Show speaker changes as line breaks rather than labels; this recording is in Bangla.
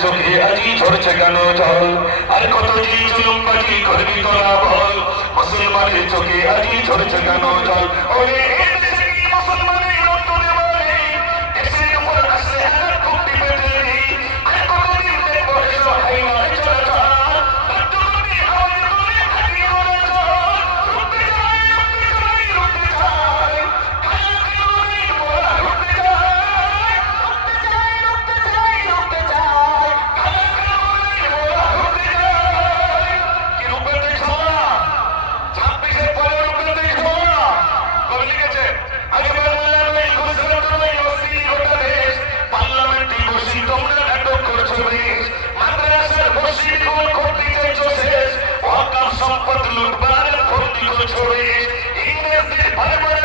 চোখে আজি ঝরছে কেন জল? আর কত যে চুলুমবাজি করবি তোরা বল? মুসলমানের চোখে আজি ঝরছে কেন জল? ওরে করে ইংরেজির ভালো